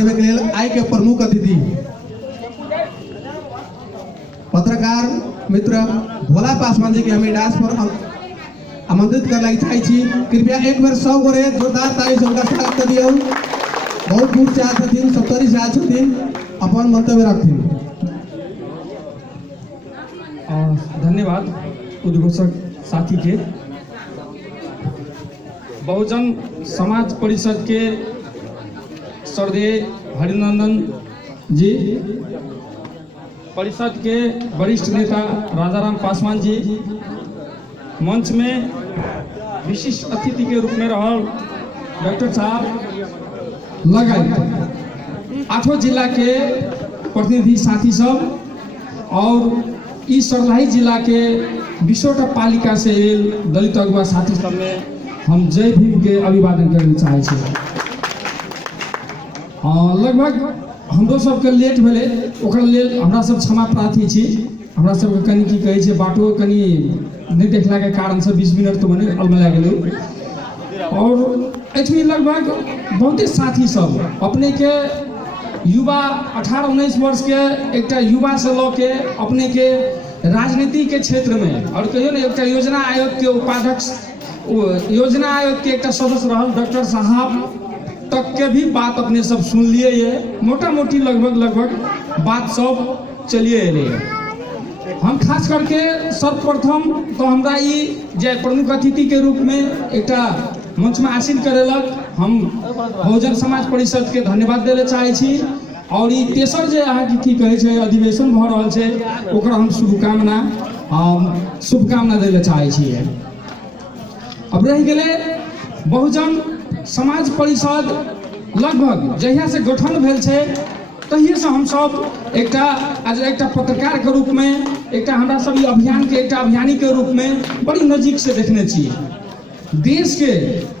देवे के लिए आई के प्रमुख अतिथि पत्रकार मित्र भोला पासवान जी के हमें डांस पर आमंत्रित कर लगी चाहिए। कृपया एक बार सब गोरे जोरदार ताली से उनका स्वागत कर दियो। बहुत दूर से आते थे, सप्तरी से आते थे, अपन मंतव्य रखते। धन्यवाद उद्घोषक साथी के। बहुजन समाज परिषद के श्रद्धेय हरिनंदन जी, परिषद के वरिष्ठ नेता राजाराम पासवान जी, मंच में विशिष्ट अतिथि के रूप में रहल डॉक्टर साहब लगाए, 8 जिला के प्रतिनिधि साथी सब और इस सर्लाही जिला के 20 पालिका से दलित अगुवा साथी सब में हम जय भीम के अभिवादन करना चाहे छे। लगभग हमरो सबके लेट भेले, ओकर लेल हमरा सब क्षमा प्रार्थी छी। हमरा सबके कनी की कहै छै बाटो कनी नहीं देखला के कारण से 20 मिनट तो मने अलमला गेलौ। और एठमी लगभग बहुते साथी सब अपने के युवा 18-19 वर्ष के एक युवा से लऽ के अपने के राजनीति के क्षेत्र में और कहियो ने एक योजना आयोग के उपाध्यक्ष, योजना आयोग के एक सदस्य रहल डॉक्टर साहब तक के भी बात अपने सब सुन लिए। ये मोटा मोटी लगभग बात सब चलिए अले। हम खास करके सर्वप्रथम तो हमरा जे प्रमुख अतिथि के रूप में एक मंच में आसीन करेलक, हम बहुजन समाज परिषद के धन्यवाद देले चाहे छी। और ई तेसर जे अहाँ की कहे छै अधिवेशन भ रहल छै ओकर हम शुभकामना देले चाहे छी। अब रह गेले बहुजन समाज परिषद लगभग जहिया से गठन भेल छै तहिए से हम सब एक पत्रकार के रूप में हमरा सब ई अभियान के अभियानी के रूप में बड़ी नजदीक से देखने छिए। देश के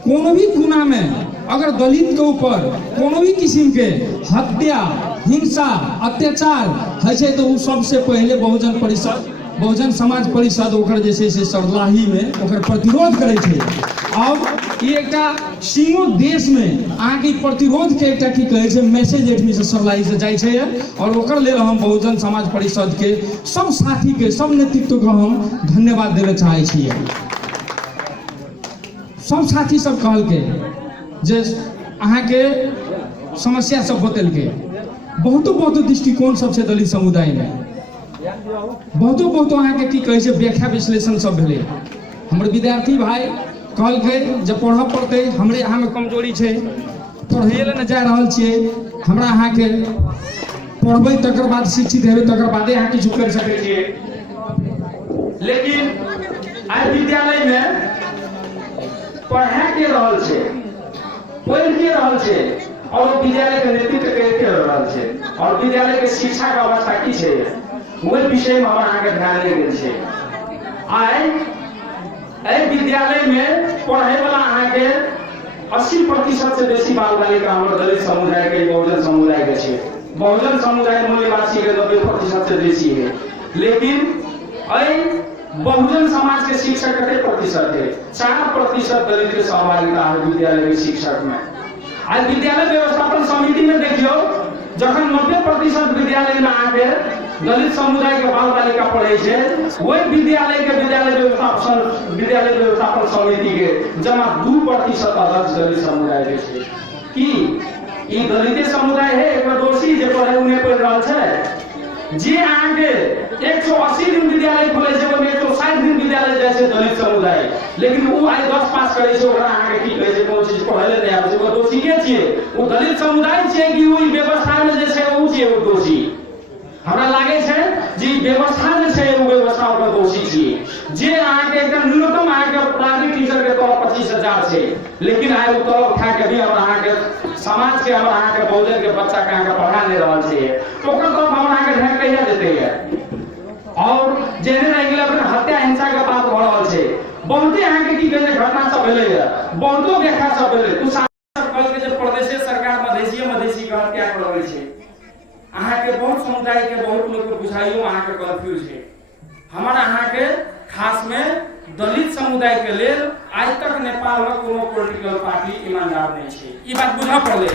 कोनो भी कोना में अगर दलित के ऊपर कोनो भी किस्म के हत्या, हिंसा, अत्याचार है छै तो सबसे पहले बहुजन समाज परिषद ओकर जे छै से सरलाही में ओकर प्रतिरोध करे छै। अब ये एक सीमो देश में आगे प्रतिरोध के एक की कहे छै मैसेज एठमी से सरलाही से जाय छै। और ओकर लेल हम बहुजन समाज परिषद के सब साथी के सब नेतृत्व के हम धन्यवाद देना चाहे छिए। सब साथी सब कहल के जे अहाँ के समस्या सब बतल के बहुत दृष्टिकोण सब से दलित समुदाय में बहुत अहाँ के की कहे छै व्याख्या विश्लेषण सब भेले। हमर विद्यार्थी भाई कहल के जब पढ़ पड़ते हमरे यहाँ में कमजोरी है, पढ़े ले न जा रहा छे, हमरा अहाँ के पढ़बे तकर बाद शिक्षित हेबे तकर बादे अहाँ किछु कर सके छिए। लेकिन आइ विद्यालय में पढ़ा के रहल छे, पढ़ के रहल छे और विद्यालय के नेतृत्व करके रहल छे और विद्यालय के शिक्षा का अवस्था की छे वही विषय में हमरा अहाँ के ध्यान ले गेल छे। आइ विद्यालय में पढ़े वाला अहाँ के 80% से बेसी बाल बालिका हमर दलित समुदाय के बहुजन समुदाय के छे। बहुजन समुदाय मूल्यवासी के 90% से बेसी है। लेकिन बहुजन समाज के शिक्षक कते प्रतिशत है? 4% दलित के सहभागिता है विद्यालय के शिक्षक में। आज विद्यालय व्यवस्थापन समिति में देखियो जखन 90% विद्यालय में आके दलित समुदाय के बाल बालिका पढ़े छे, वही विद्यालय व्यवस्थापन समिति के जमा 2% अध्यक्ष दलित समुदाय के छे। की ई दलित समुदाय है एक दोषी जे पढ़े उन्हें पढ़ रहल छे? जे आगे 180 दिन विद्यालय खोले छे ओमे 160 दिन विद्यालय जाय छे दलित समुदाय, लेकिन वो आइ 10 पास करे छे ओकरा आगे की कहे छे कोन चीज पढ़ले नै आबै छे, ओ दोषी के छिए? वो दलित समुदाय छे कि ओई व्यवस्था में जे छे ओ छे ओ दोषी? हमरा लागे छे जे व्यवस्था जे छे ओ व्यवस्था ओकर दोषी छिए। जे आगे एकदम न्यूनतम आगे प्राइवेट टीचर के तौर 25,000 छे, लेकिन आइ ओ तौर उठा के भी हमरा आगे समाज के हमरा आगे बहुजन के बच्चा के आगे पढ़ा ले रहल छे, ओकर तरफ हमरा आगे ध्यान कहिया देते है? और जेने रह गेल अपन हत्या हिंसा के बात भ रहल छे, बहुते अहाँ के की कहे घटना सब भेले है, बहुतो व्याख्या सब भेले। कुछ सब कहल के जे प्रदेश सरकार मधेसी के हत्या कर रहल छे, अहाँ के बहुत समुदाय के बहुत लोग के बुझाइयो अहाँ के कंफ्यूज है। हमारा अहाँ के खास में दलित समुदाय के लेल आज तक नेपाल में कोनो पॉलिटिकल पार्टी ईमानदार नहीं है, ई बात बुझा पड़ले।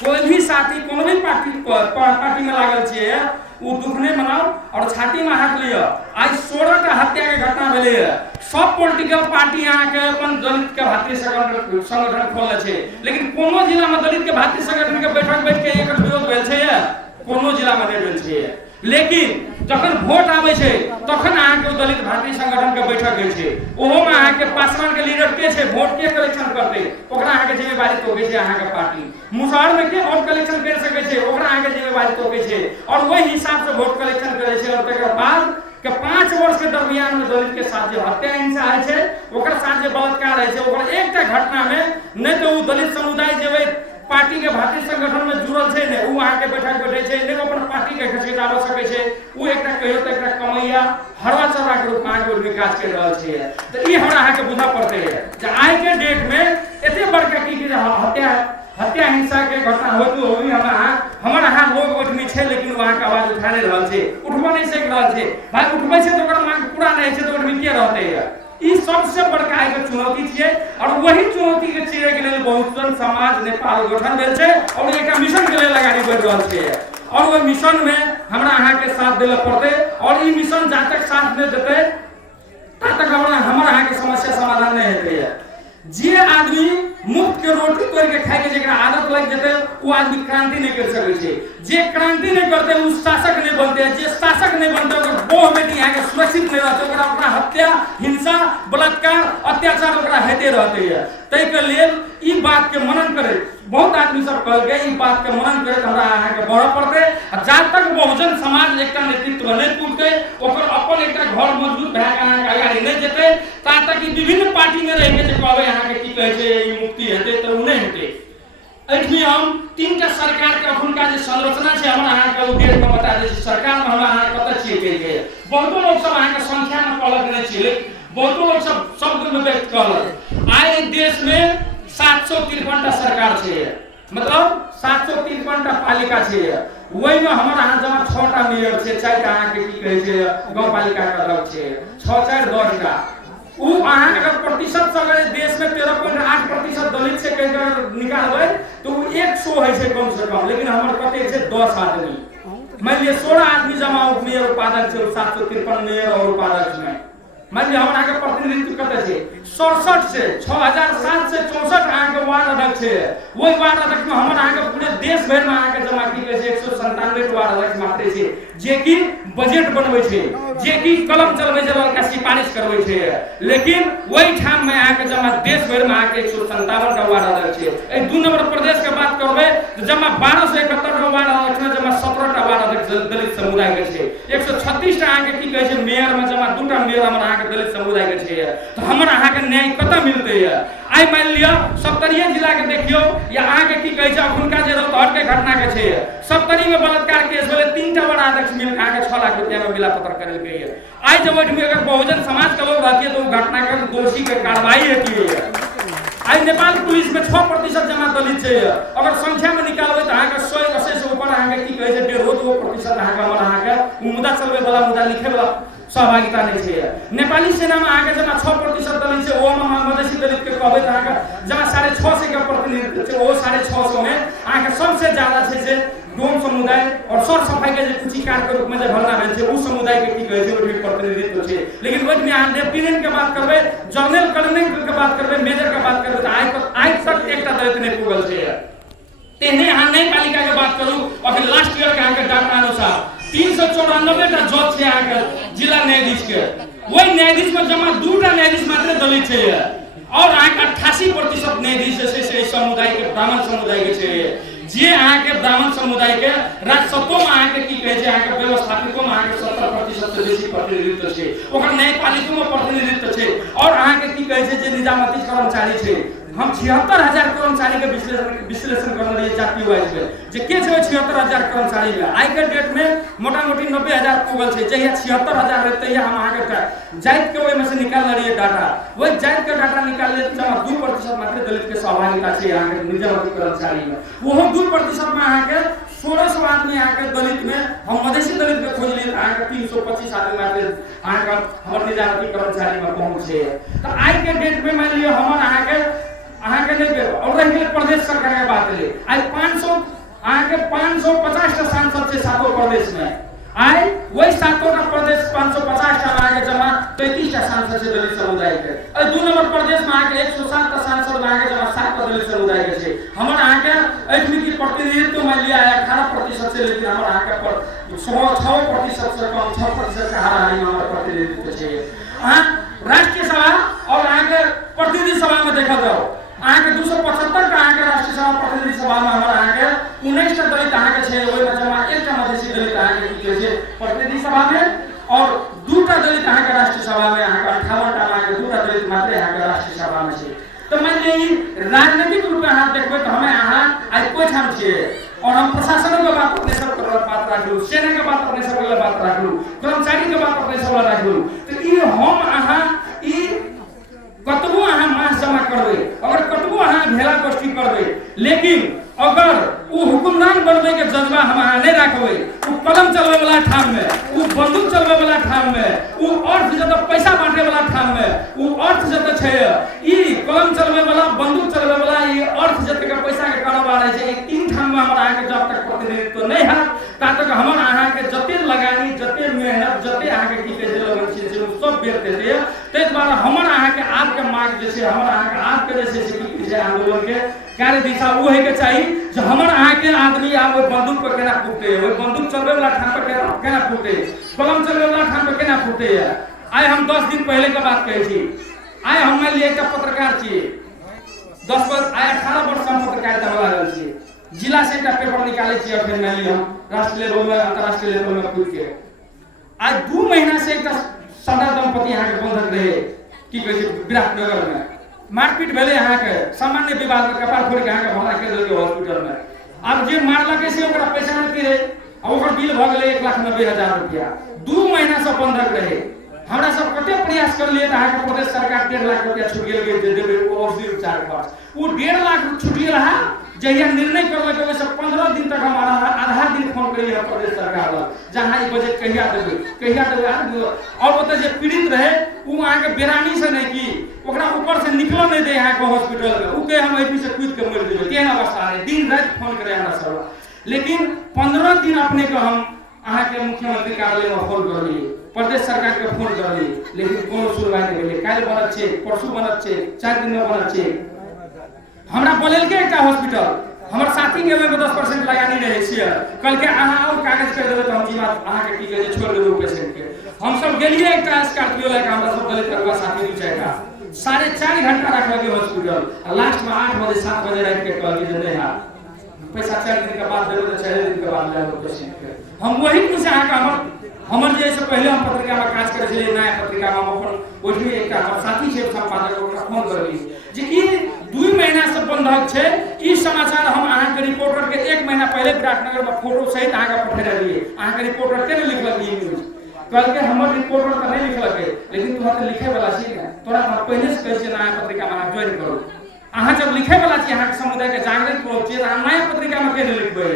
कोई भी साथी कोनो भी पार्टी में लागल छिए वो दुख नहीं मनाओ और छाती में हाथ लिया। आज 16 टा हत्या के घटना भेले है। सब पॉलिटिकल पार्टी यहाँ के अपन दलित के भातृ संगठन खोलले छे, लेकिन कोनो जिला में दलित के भातृ संगठन के बैठक बैठ के एकर विरोध भेल छे, कोनो जिला में नहीं भेल छे। लेकिन जखन वोट आवे छे तखन अहाँ के दलित भातृ संगठन के बैठक भेल छे, ओहो में अहाँ के पासवान के लीडर के छे, वोट के कलेक्शन करते, ओकरा अहाँ के जिम्मेवारी तोके छे अहाँ के पार्टी। मुसहर में के और कलेक्शन कर सके छे, ओकरा अहाँ के जिम्मेवारी तोके छे और वही हिसाब से वोट कलेक्शन करे छे। और तकर बाद के 5 वर्ष के दरमियान में दलित के साथ जो हत्या हिंसा है छे, ओकर साथ जो बलात्कार है छे, ओकर एकटा घटना में नहीं तो वो दलित समुदाय जेबे पार्टी के भातृ संगठन में जुड़ल छे ने, उ अहाँ के बैठक बैठे छे ने, अपन पार्टी के खसेदाव सके छे, उ एकटा कहियो त एकटा कमैया हरवा चरवा के रूप में विकास कर रहल छे। त ई हमरा अहाँ के बुझा पड़ते है जे आज के डेट में एते बड़का की हत्या हिंसा के घटना होत होई हमर अहाँ लोग ओठमी छे, लेकिन वहां के आवाज उठा नहीं रहल छे, उठबो नहीं सक रहल छे। भाई उठबै छे तो ओकर मांग पूरा नहीं छे तो ओठमी के रहते है। ई सबसे बड़का एक चुनौती छे और वही चुनौती के चीरे के लेल बहुजन समाज नेपाल गठन भेल छे और एक मिशन के लेल लगानी बढ़ रहल छे। और वो मिशन में हमरा अहाँ के साथ देले पड़ते और ई मिशन जब तक साथ में देते तब तक हमर अहाँ के समस्या समाधान नहीं हेते। जे आदमी मुफ्त के रोटी तोड़ के खाए के जेकरा आदत लग जते वो आदमी क्रांति नहीं कर सके छे। जे क्रांति नहीं करते वो शासक नहीं बनते, जे शासक नहीं बनते ओकर बोह बेटी यहाँ के सुरक्षित नहीं रहते, ओकरा अपना हत्या हिंसा बलात्कार अत्याचार ओकरा हेते रहते है। तै के लेल ई बात के मनन करे, बहुत आदमी सब कहल गए ई बात के मनन करे हमरा अहाँ के बढ़ पड़ते। जब तक बहुजन समाज एकटा नेतृत्व नहीं टूटते, ओकर अपन एकटा घर मजबूत भए के अहाँ के आगाड़ी नहीं जेते, ता तक ई विभिन्न पार्टी में रह के जे कहबे अहाँ के की कहे छै ई मुक्ति हेते तो उ नहीं हेते। एठमी हम 3टा सरकार के अखुनका जे संरचना छै हमरा अहाँ के उद्देश्य में बता दे छी। सरकार में हमरा अहाँ कत छिए के बहुत लोग सब अहाँ के संख्या में कहलक नहीं छिए, बहुत लोग सब शब्द में व्यक्त कहलक। आइ देश में 753 टा सरकार छे, मतलब 753 टा पालिका छे। वही में हमर अहाँ जमा 6 टा मेयर छे, 4 टा अहाँ के की कहे छै गांव पालिका के अलग छे, 6 4 10 टा। उ अहाँ अगर प्रतिशत से अगर देश में 13.8% दलित से कह निकालबे तो 100 है छे कम से कम, लेकिन हमर कते छे 10 आदमी। मान लिया 16 आदमी जमा मेयर उपाध्यक्ष छे, 753 मेयर और उपाध्यक्ष में मान लिया हमरा के प्रतिनिधित्व कते छे 67 से 6007 से 64 अहाँ के वार्ड अध्यक्ष छे। वही वार्ड अध्यक्ष में हमर अहाँ के पूरे देश भर में अहाँ के जमा की कहे छै 197 वार्ड अध्यक्ष मात्र छे, जे की बजट बनबै छै, जे की कलम चलबै छै, का सिफारिश करबै छै। लेकिन वही ठाम में अहाँ के जमा देश भर में अहाँ के 157 का वार्ड अध्यक्ष छे। ए 2 नंबर प्रदेश के बात करबै तो जमा 1271 का वार्ड अध्यक्ष में जमा 17 टा वार्ड अध्यक्ष दलित समुदाय के छे। 136 टा अहाँ के की कहे छै मेयर में जमा 2 टा मेयर हमर अहाँ के दलित समुदाय के छे। तो हमर अहाँ के न्याय कत मिलते है। आई मान लिया सप्तरी जिला के देखियो या अहाँ के की कहे छै अखुनका जे रौतहट के घटना के छे, सप्तरी में बलात्कार केस भेले, 3 टा वार्ड अध्यक्ष मिल के अहाँ के 6 लाख रुपया में मिला पत्र करल गई है। आज जब में अगर बहुजन समाज के लोग रहती है तो घटना के दोषी के कार्रवाई होती है। आज नेपाल पुलिस में 6% जमा दलित छे, अगर संख्या में निकालबे तो अहाँ के 180 से ऊपर अहाँ के की कहे छै 1.5% अहाँ के हमर अहाँ के मुद्दा चलबे वाला मुद्दा लिखे वाला सहभागिता नहीं छे। नेपाली सेना में आगे जमा 6% दलित छे, ओ में मधेसी दलित के कहबे त आगे जमा 650 के प्रतिनिधित्व छे, ओ 650 में आगे सबसे ज्यादा छे से डोम समुदाय और सर सफाई के जे कुचिकार के रूप में जे भरना भेल छे उ समुदाय के की कहे छै ओहि प्रतिनिधित्व छे। लेकिन ओहि में अहाँ लेफ्टिनेंट के बात करबे, जनरल कर्नल के बात करबे, मेजर के बात करबे त आज तक एकटा दलित नहीं पुगल छे। तेहने अहाँ नई पालिका के बात करू, अभी लास्ट ईयर के अहाँ के डाटा अनुसार 394 टा जज छे अहाँ के जिला न्यायाधीश के। वही न्यायाधीश में जमा 2 टा न्यायाधीश मात्र दलित छे और अहाँ के 88% न्यायाधीश से समुदाय के ब्राह्मण समुदाय के छे। जे अहाँ के ब्राह्मण समुदाय के राजसभा में अहाँ के की कहे छै अहाँ के व्यवस्थापकों में अहाँ के 70% से बेसी प्रतिनिधित्व छे, ओकर न्यायपालिका में प्रतिनिधित्व छे। और अहाँ के की कहे छै जे निजामती कर्मचारी छे, हम 76,000 कर्मचारी के विश्लेषण कर लिए जाति वाइज में जे के छै 76,000 कर्मचारी में आई के डेट में मोटा मोटी 90,000 पुगल छे। जहिया 76,000 रहते हम अहाँ के जाति के ओय में से निकाल लिए डाटा, वही जाति के डाटा निकाल लिए जमा 2% मात्र दलित के सहभागिता छे अहाँ के निजामती कर्मचारी में। वो 2% में अहाँ के 1600 आदमी अहाँ के दलित में हम मधेसी दलित में खोज लिए अहाँ के 325 आदमी मात्र अहाँ के हमर निजामती कर्मचारी में पहुंचे। तो आज के डेट में मान लियो हमर अहाँ के नहीं और रह प्रदेश सरकार के बात ले आज आके 550 टा सांसद से सातों प्रदेश में आए, वही सातों का प्रदेश 550 टा आगे जमा 33 टा सांसद से दलित समुदाय के, और 2 नंबर प्रदेश में आके 107 टा सांसद आगे जमा 7 टा दलित समुदाय के छे। हमर आके एथनिक की प्रतिनिधित्व में लिया है 18% से, लेकिन हमर आके पर 6% से कम 6% का हाराहारी में हमर प्रतिनिधित्व छे। राष्ट्रीय सभा और आगे प्रतिनिधि सभा में देखा जाओ आगे 275 का आगे राष्ट्रीय सभा प्रतिनिधि सभा में हमारा आगे 19 टा दलित आगे छे, ओय में जमा 1 टा मधेसी दलित आगे के छे प्रतिनिधि सभा में, और 2 टा दलित आगे राष्ट्रीय सभा में आगे 58 टा आगे 2 टा दलित मात्र आगे राष्ट्रीय सभा में छे। तो मान लीजिए राजनीतिक रूप में हाथ देखबे तो हमें यहाँ आज कोई ठाम छे, और हम प्रशासन के बात अपने सब कर बात रख लू, सेना के बात अपने सब के बात रख लू, कर्मचारी के बात अपने सब रख लू, तो ई हम अहाँ ई कतबो अहाँ मास जमा करबे, अगर कतबो अहाँ भेला गोष्ठी करबे, लेकिन अगर वो हुकुमरान बनबे के जज्बा हम अहाँ नहीं रखबे, वो कलम चलबे वाला ठाम में, वो बंदूक चलबे वाला ठाम में, वो अर्थ जत पैसा बांटे वाला ठाम में, वो अर्थ जत छे ई कलम चलबे वाला बंदूक चलबे वाला ई अर्थ जत के पैसा के कारोबार है छे, 3 ठाम में हमरा आके जब तक प्रतिनिधित्व नहीं है ता तक हमर अहाँ के जते लगानी जते मेहनत जते अहाँ के की के लगन छे से सब बेर देते। तै द्वारा हमर अहाँ के आप के मार्ग जे छे, हमर अहाँ के आप के जे छे की आंदोलन के कार्य दिशा वो है के चाहिए जो हमर अहाँ के आदमी आब बंदूक पर केना फूटे, वो बंदूक चलबे वाला ठाम पर केना फूटे, कलम चलबे वाला ठाम पर केना फूटे है। आइ हम 10 दिन पहले के बात कहै छी, आइ हम लिए एकटा पत्रकार छी, 10 वर्ष आइ 18 वर्ष हम पत्रकारिता में लागल छी, जिला से एकटा पेपर निकालै छी, और फिर मानि हम राष्ट्रीय लेवल में अंतरराष्ट्रीय लेवल में कूद के आज 2 महीना से एकटा सदा दंपति यहाँ के बंधक रहे की कहै छै विराटनगर में, मारपीट भेले यहाँ के सामान्य विवाद में कपाल फोड़ के यहाँ के भगा के देलकै हॉस्पिटल में। अब जे मारलकै से ओकरा पैसा नहीं दिए, और ओकर बिल भ गेलै 1,90,000 रुपया, 2 महीना से बंधक रहे। हमरा सब कते प्रयास कर लिए अहाँ के प्रदेश सरकार 1.5 लाख रुपया छूट गेल जे देबे औषधि उपचार खर्च, वो 1.5 लाख छूट रहा जहिया निर्णय करलकै ओइसे 15 दिन तक हम आधा दिन फोन करिए प्रदेश सरकार जहाँ ई बजट कहिया देबे, और ओते जे पीड़ित रहे उ अहाँ के बेरामी से नहीं की ओकरा ऊपर से निकलो नहीं दे यहाँ के हॉस्पिटल में, उ के हम एपी से कूद के मर जेबे तेहन अवस्था है, दिन रात फोन करे हमरा सब। लेकिन 15 दिन अपने को हम अहाँ के मुख्यमंत्री कार्यालय में फोन करलिए, प्रदेश सरकार के फोन करलिए, लेकिन कोनो सुनवाई नहीं भेलै। काल्हि बनत छै, परसू बनत छै, 4 दिन में बनत छै। हमरा बोलेलकै एकटा हॉस्पिटल, हमर साथी के में 10% लगानी रहे छियै, कल के अहाँ और कागज कर देबै तो हम जीवा अहाँ के की कहे छै छोड़ देबै पेशेंट के। हम सब गेलिए एकटा स्कॉर्पियो लेके, हमरा सब दलित करवा साथी 2-4 4.5 घंटा रखलकै हॉस्पिटल, लास्ट में 8 बजे 7 बजे रात के कहलकै जे नहीं हां पैसा 4 दिन के बाद देबै तो 4 दिन के बाद लेबै पेशेंट के। हम वही कुछ अहाँ का हमर जे से पहले हम पत्रिका में काज करे छलिए, नया पत्रिका में अपन ओहिमे एकटा हमर साथी छै संपादक, ओकरा फोन करली जे ई 2 महीना से बंधक छै, ई समाचार हम अहाँ के रिपोर्टर के 1 महीना पहले विराटनगर में फोटो सहित अहाँ के पठा रहिए, अहाँ के रिपोर्टर के लिखलक ई न्यूज, कल के हमर रिपोर्टर त नहीं लिखलक, लेकिन तोरा त लिखे वाला छी ने, तोरा हम पहले से कहै छै नया पत्रिका में ज्वाइन करू। अहाँ जब लिखे वाला छी, अहाँ के समुदाय के जागृत करू छी, अहाँ नया पत्रिका में के लिखबै।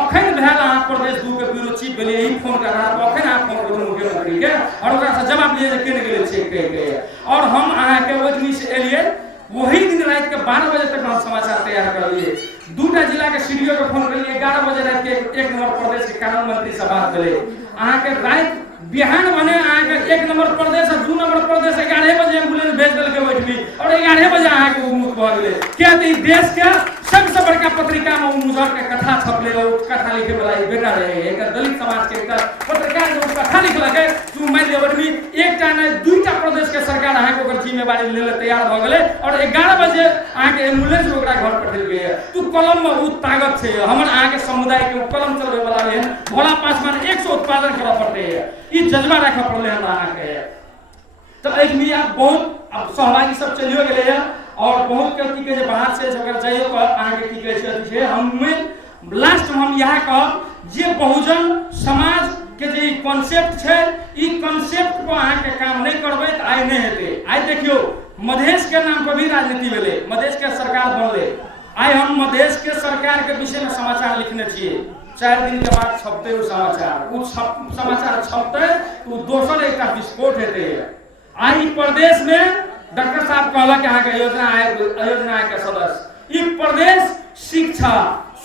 अखन भेल अहाँ प्रदेश 2 के ब्यूरो चीफ भेलिए, यही फोन कर रहा है, अखन अहाँ फोन करू मुख्यमंत्री के, और ओकरा से जवाब लिए जे केने गेल छै कह के, और हम अहाँ के ओजनी से एलिए, वही दिन रात के 12 बजे तक हम समाचार तैयार कर लिए। 2टा जिला के सीडीओ के फोन करिए, 11 बजे रात के 1 नंबर प्रदेश के कानून मंत्री से बात भेले, अहाँ के रात बिहान बने अहाँ के 1 नंबर प्रदेश और 2 नंबर प्रदेश 11 बजे एम्बुलेंस भेज देलकै बैठबी, और 11 बजे अहाँ के मुक्त भ गेलै। क्या त ई देश के सबसे बड़का पत्रिका में मुजर के कथा छपले, और कथा लिखे वाला ई बेटा रहे, एक दलित समाज के एक पत्रकार जो कथा लिखलकै, तू मान ले बैठबी, एकटा नहीं 2टा प्रदेश के सरकार अहाँ के ओकर जिम्मेवारी लेले तैयार भ गेलै, और 11 बजे अहाँ के एम्बुलेंस ओकरा घर पठेलकै है। तू कलम में उ ताकत छै, हमर अहाँ के समुदाय के कलम चलबे वाला है, भोला पासवान 100 उत्पादन करऽ पड़ते है, ई जज्बा रखा पड़ले हमरा अहाँ के। तो एक मीडिया बहुत अब सहभागी सब चलियो गेले है, और बहुत के की कहे बाहर से अगर जाइयो तो अहाँ के की कहे छै हम लास्ट हम यह कहब जे बहुजन समाज के जे कॉन्सेप्ट छै, ई कॉन्सेप्ट को अहाँ के काम नहीं करबै त आइ नहीं हेतै। आइ देखियो मधेश के नाम पर भी राजनीति भेलै, मधेश के सरकार बनले, आइ हम मधेश के सरकार के विषय में समाचार लिखने छियै, 4 दिन के बाद छपते उ समाचार छपते तो दोसर एक विस्फोट हेतै। आई प्रदेश में डॉक्टर साहब कहलक अहाँ के योजना आयोग के सदस्य, ई प्रदेश शिक्षा,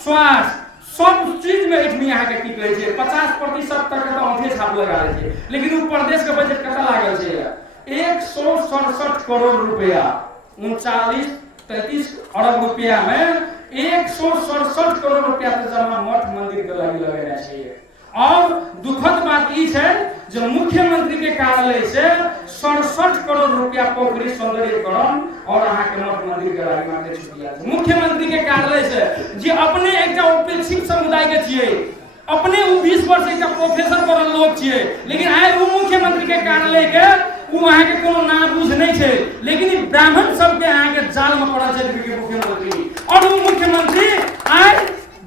स्वास्थ्य, सब चीज में एठमी यहाँ के की कहे छै 50% तक तो औंठे छाप लगा रहे छै, लेकिन वो प्रदेश के बजट कता लागल छै 167 करोड़ रुपया 39-33 अरब रुपया में 167 करोड़ रुपया तो जमा मठ मंदिर के लगी लगेना चाहिए। और दुखद बात ई है जो मुख्यमंत्री के कार्यालय से 67 करोड़ रुपया पोखरी सौंदर्यकरण और अहाँ के मठ मंदिर के लगी मांगे छुटिया मुख्यमंत्री के कार्यालय से जे अपने एक उपेक्षित समुदाय के छिए, अपने 20 वर्ष एक प्रोफेसर बनल लोग छिए, लेकिन आइ वो मुख्यमंत्री के कार्यालय के वो अहाँ के कोनो ना बुझ नहीं छै, लेकिन ब्राह्मण सब के अहाँ के जाल में पड़ल छै मुख्यमंत्री। और वो मुख्यमंत्री आइ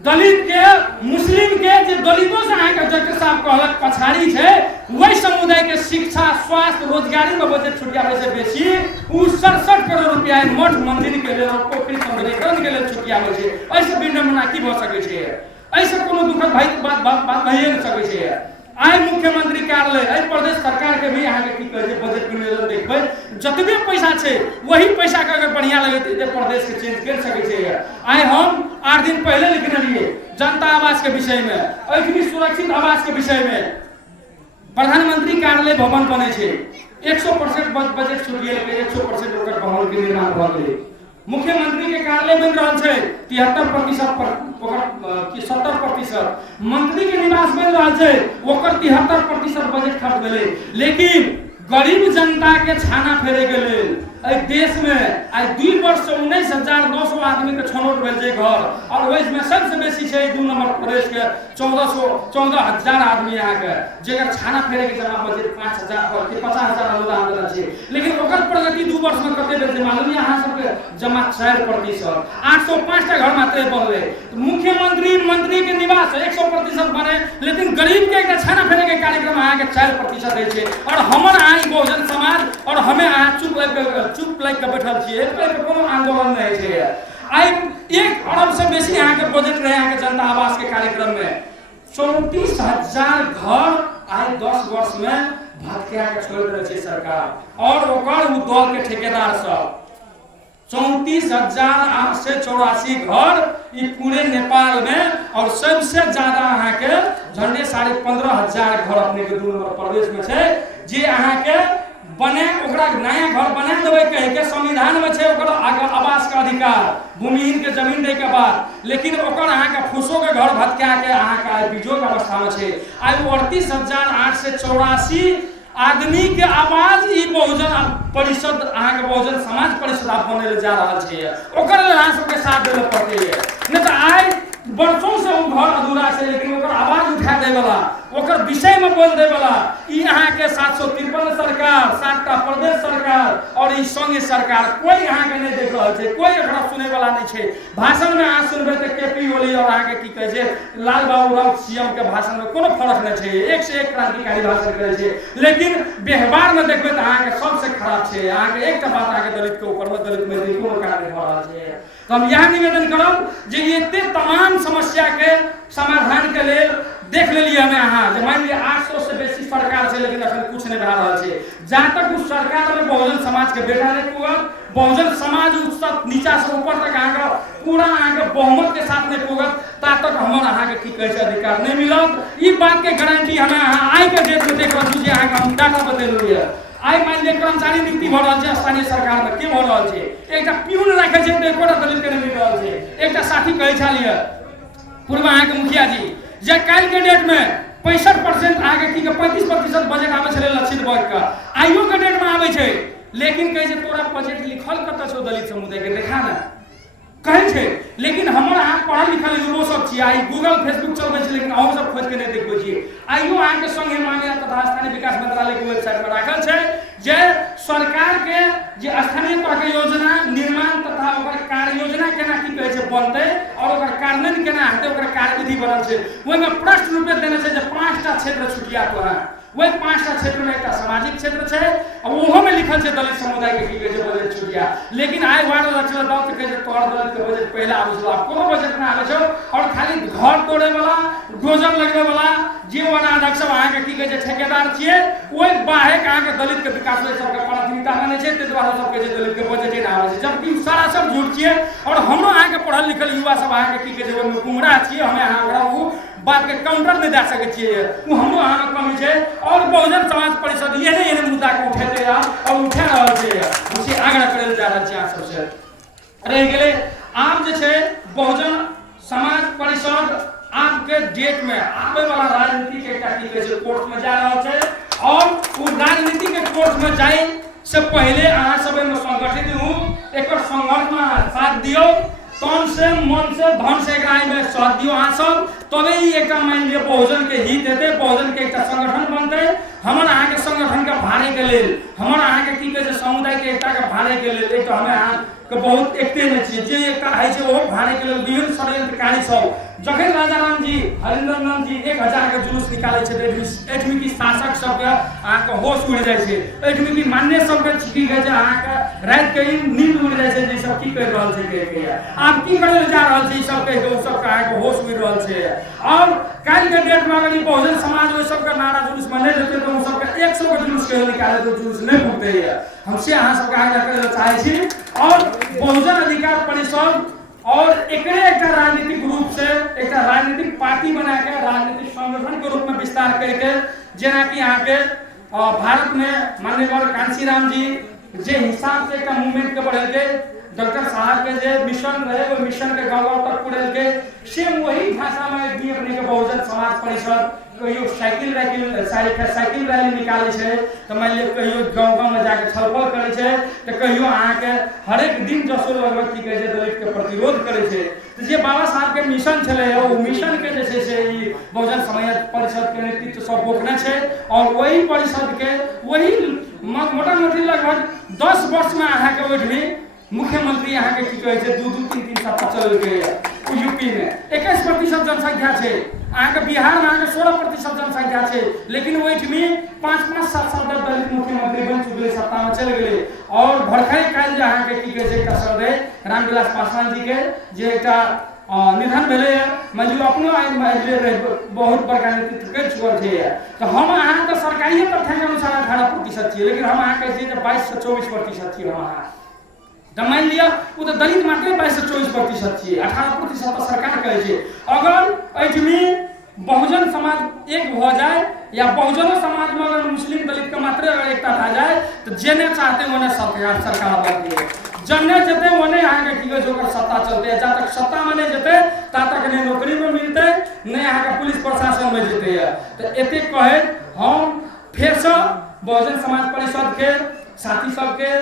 दलित के मुस्लिम के जे दलितों से अहाँ के डॉक्टर साहब कहलक पछाड़ी छै, वही समुदाय के शिक्षा स्वास्थ्य रोजगारी में बजट छुटियावे से बेसी उ 67 करोड़ रुपया मठ मंदिर के लेल पोखरी सौंदर्यकरण के लेल छुटियावे छै। ऐसे विडम्बना की भ सकै छै? ऐसे कोनो दुखद बात भइए न सकै छै। आइ मुख्यमंत्री कार्यालय आइ प्रदेश सरकार के भी यहाँ के की कहे छै बजट विनियोजन देखबै, जतबे पैसा छै वही पैसा के अगर बढ़िया लगते तो प्रदेश के चेंज कर सकै छै। आइ हम 8 दिन पहले लिखने रहिए जनता आवास के विषय में, अखनी सुरक्षित आवास के विषय में प्रधानमंत्री कार्यालय भवन बने छै, 100% बजट छुटिएलकै, 100% ओकर भवन के निर्माण भ गेलै। मुख्यमंत्री के कार्यालय बन रहा है 73% ओकर 70%, मंत्री के निवास बन रहा है ओकर 73% बजट खर्च भेलै, लेकिन गरीब जनता के छाना फेरे के लेल देश में आज 2 वर्ष से 19,900 आदमी के छनौट भेल छै घर, और वही में सबसे बेसी छै 2 नंबर प्रदेश के 14,000 आदमी यहाँ के जेकर छाना फेरे के जमा बजट 50,000 अनुदान देना छै, लेकिन ओकर प्रगति 2 वर्ष में कते भेल छै मालूम है अहाँ सबके? जमा 4%, 805 टा घर मात्र बनले। तो मुख्यमंत्री मंत्री के निवास 100% बने, लेकिन गरीब के एक छाना फेरे के कार्यक्रम अहाँ के 4% दै छै, और हमर अहाँ बहुजन समाज और हमें अहाँ चुप लाग के बैठल छिए, कोनो आंदोलन नहीं छै। आइ 1 अरब से बेसी यहाँ के बजट रहे यहाँ के जनता आवास के कार्यक्रम में, 34,000 घर आइ 10 वर्ष में भटका के छोड़ दे छै सरकार और ओकर दल के ठेकेदार सब। 34,884 घर ये पूरे नेपाल में, और सबसे ज्यादा अहाँ के झंडे 15,500 घर अपने के 2 नंबर प्रदेश में छै, जे अहाँ के बने ओकरा नया घर बना देवे कह के संविधान में छै ओकर आवास का अधिकार भूमिहीन के जमीन दे के बाद, लेकिन ओकर अहाँ के फूसो के घर भटका के अहाँ के बीजो के अवस्था में छै। आइ 38,884 आदमी के आवाज ई बहुजन परिषद अहाँ के बहुजन समाज परिषद आप बने ले जा रहल छै, ओकर लेल अहाँ सबके साथ देले पड़ते है, नहीं तो आइ वर्षों से वो घर अधूरा है, लेकिन ओकर आवाज उठा दे वाला ओकर विषय में बोल दे वाला ई अहाँ के 753 सरकार 7टा प्रदेश सरकार और ई संघ सरकार कोई अहाँ के नहीं देख रहा है, कोई एकरा सुने वाला नहीं है। भाषण में अहाँ सुनबे तो केपी ओली और अहाँ के की कहे छै लाल बाबू राउत सीएम के भाषण में कोनो फर्क नहीं है, एक से एक क्रांतिकारी भाषण करे छै, लेकिन व्यवहार में देखबे तो अहाँ के सबसे खराब है। अहाँ के एकटा बात अहाँ के दलित के ऊपर में दलित में कोनो कार्य भ रहल छै। तो हम यह निवेदन करब जे एते तमाम समस्या के समाधान के लेल देख लेलिए हमें अहाँ जे मान लिया 800 से बेसी सरकार है, लेकिन अखन कुछ नहीं भा रहा है। जहाँ तक उस सरकार में बहुजन समाज के बेटा नहीं पुगत, बहुजन समाज उस नीचा से ऊपर तक अहाँ के पूरा अहाँ के बहुमत के साथ नहीं पुगत, ता तक हमर अहाँ के की कहे छै अधिकार नहीं मिलत। ई बात के गारंटी हमें अहाँ आइ के डेट में देख रहल छी जे अहाँ के हम डाटा बतेलिए। आइ मान लिया कर्मचारी नियुक्ति भ रहल छै स्थानीय सरकार में, के भ रहल छै एकटा प्यून राखे छै तो एकोटा दलित के नहीं मिल रहल छै। एकटा साथी कहे छलिए पूर्व अहाँ के मुखिया जी जे काल के डेट में 65% आगे की 35% बजट आवे छले लक्षित वर्ग का, आइयो के डेट में आवे छै, लेकिन कहे छै तोरा बजट लिखल कत छौ दलित समुदाय के देखा ना कहे छै, लेकिन हमर अहाँ पढ़ल लिखल युवो सब छी, आई गूगल फेसबुक चलबै छै, लेकिन अहूँ सब खोज के नहीं देखबै छी। आइयो अहाँ के संगे माननीय तथा स्थानीय विकास मंत्रालय के वेबसाइट पर राखल छै जे सरकार के जे स्थानीय तह के योजना निर्माण तथा ओकर कार्य योजना केना की कहे छै बनतै और ओकर कार्यान्वयन केना हेतै ओकर कार्यविधि बनल छै। ओहि में प्रश्न रूप में देने छै जे 5टा क्षेत्र छुटिया तो है, वही 5टा क्षेत्र में एक सामाजिक क्षेत्र है और ओहो में लिखल है दलित समुदाय के की कहे छै बजट छुटिया, लेकिन आइ वार्ड रचल दाव के कहे छै तोहर दलित के बजट पहले आबै छौ, आब कोनो बजट ना आबै छौ, और खाली घर तोड़े वाला डोजर लगबे वाला जे वाला अध्यक्ष अहाँ के की कहे छै ठेकेदार छियै, ओहि बाहे के अहाँ के दलित के विकास सब के प्राथमिकता में छै ते द्वारा सब के जे दलित के बजटे ना आवे छै, जबकि सारा सब झूठ छियै। और हमरो अहाँ के पढ़ल लिखल युवा सब अहाँ के की कहै छै ओमे गुमराह छियै, हमें अहाँ ओकरा उ बात के काउंटर नहीं दे सके छियै, उ हमरो अहाँ में कमी छै। और बहुजन समाज परिषद ये मुद्दा के उठेते और उठा रहल छै, हमसे आग्रह करल जा रहल छै अहाँ सबसे। रह गेलै आब जे छै बहुजन समाज परिषद आपके डेट में आवे वाला राजनीति के एकटा की कहै छै कोर्ट में जा रहल छै, और उ राजनीति के कोर्ट में जाए से पहले अहाँ सब में संगठित हूँ, एक संघर्ष में साथ दियो, तन से मन से धन से एकरा में साथ दियो अहाँ सब, तबे ही एक मान लियो बहुजन के हित हेतै, बहुजन के एक संगठन बनतै। हमर अहाँ के संगठन के भाड़े के लेल, हमर अहाँ के की कहै छै समुदाय के एकता के भाड़े के लेल एक हमें अहाँ के बहुत एकते नहीं छियै, जे एकता है छै ओ भाड़े के लेल विभिन्न षड्यंत्रकारी सब जखन राजा राम जी हरिंद्र नाथ जी 1000 के जुलूस निकाले छै, एठमी की शासक सब के अहाँ के होश उड़ जाय छै, एठमी की मान्य सब के की कहै छै अहाँ के रात के नींद उड़ जाय छै, जे सब की कर रहल छै के आब की करे जा रहल छै सब के ओ सब के अहाँ के होश उड़ रहल छै। और काल के डेट में अगर बहुजन समाज ओ सब के नारा जुलूस में नहीं देते तो सब के 100 के जुलूस के निकाले तो जुलूस नहीं फूटते है। हमसे अहाँ सब के आग्रह करे चाहे छी, और बहुजन अधिकार परिषद और एकरे एक राजनीतिक रूप से एक राजनीतिक पार्टी बना के राजनीतिक संगठन के रूप में विस्तार करके, जेना कि यहाँ के भारत में माननीय कांशीराम जी जे हिसाब से एक मूवमेंट के बढ़े के, डॉक्टर साहब के जे मिशन रहे वो मिशन के गाँव तक पुरल के, सेम वही भाषा में भी अपने के बहुजन समाज परिषद कहियो साइकिल रैली निकाले छै, तो मान लियो कहियो गाँव में जाके छलफल करे छै, तो कहियो अहाँ के हर एक दिन जसो लगभग की कहै छै दलित के प्रतिरोध करे छै। तो जे बाबा साहब के मिशन छले ओ मिशन के जे छै से ई बहुजन समाज परिषद के नेतृत्व सब बोकने छै, और वही परिषद के वही मोटा मोटी लगभग 10 वर्ष में अहाँ के ओठमी मुख्यमंत्री यहाँ के की कहै छै 2-3 सप्ताह चल गए यूपी में 21% जनसंख्या छै, अहाँ के बिहार में अहाँ के 16% जनसंख्या छै, लेकिन ओठमी 5-5 साल तक दलित मुख्यमंत्री बन चुकले, सत्ता में चल गए। और भड़खाई काल जे अहाँ के की कहै छै एकटा सर रहे रामविलास पासवान जी के जे एकटा निधन भेले मंजूर अपनो बहुत बड़का नेतृत्व कर चुकल छै। तो हम अहाँ के सरकारी तथ्य के अनुसार 18% छियै, लेकिन हम अहाँ कहै छियै 22 से 24% छियै। हम अहाँ तो मान लिया वो तो दलित मात्र 22 से 24% छियै, 18% तो सरकार कहै छै। अगर एठमी बहुजन समाज एक हो जाए या बहुजनो समाज में अगर मुस्लिम दलित के मात्र अगर एकता भा जाए तो जेने चाहते ओने सरकार बनती है, जन्ने जते ओने अहाँ के की कहै छै सत्ता चलते, जब तक सत्ता में नहीं जेते ता तक नहीं नौकरी में मिलते नहीं अहाँ के पुलिस प्रशासन में जेते है। तो एते कहे हम फिर से बहुजन समाज परिषद के साथी सब के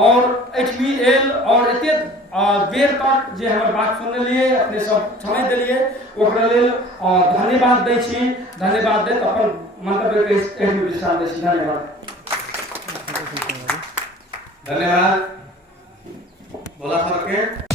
और HBL और एते बेर तक जे हमर बात सुनने लिए अपने सब समय दिलिए ओकरा लेल धन्यवाद दै छी, धन्यवाद देत अपन मंतव्य के एहन विस्तार दै छी। धन्यवाद भोला सर के।